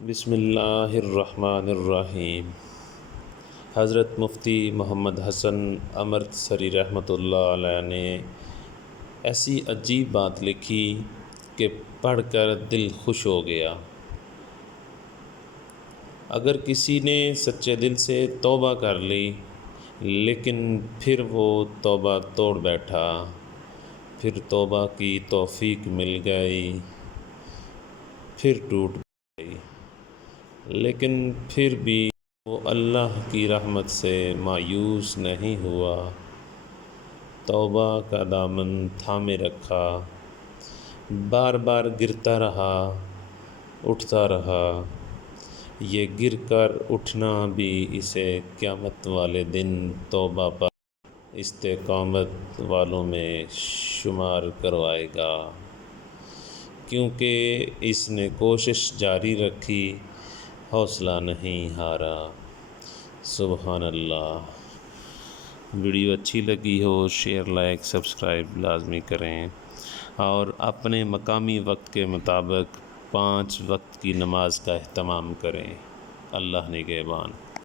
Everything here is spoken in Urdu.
بسم اللہ الرحمن الرحیم۔ حضرت مفتی محمد حسن امرتسری رحمۃ اللہ علیہ نے ایسی عجیب بات لکھی کہ پڑھ کر دل خوش ہو گیا۔ اگر کسی نے سچے دل سے توبہ کر لی لیکن پھر وہ توبہ توڑ بیٹھا، پھر توبہ کی توفیق مل گئی، پھر ٹوٹ گئی، لیکن پھر بھی وہ اللہ کی رحمت سے مایوس نہیں ہوا، توبہ کا دامن تھامے رکھا، بار بار گرتا رہا، اٹھتا رہا۔ یہ گر کر اٹھنا بھی اسے قیامت والے دن توبہ پر استقامت والوں میں شمار کروائے گا، کیونکہ اس نے کوشش جاری رکھی، حوصلہ نہیں ہارا۔ سبحان اللہ۔ ویڈیو اچھی لگی ہو شیئر، لائک، سبسکرائب لازمی کریں، اور اپنے مقامی وقت کے مطابق 5 وقت کی نماز کا اہتمام کریں۔ اللہ نگہبان۔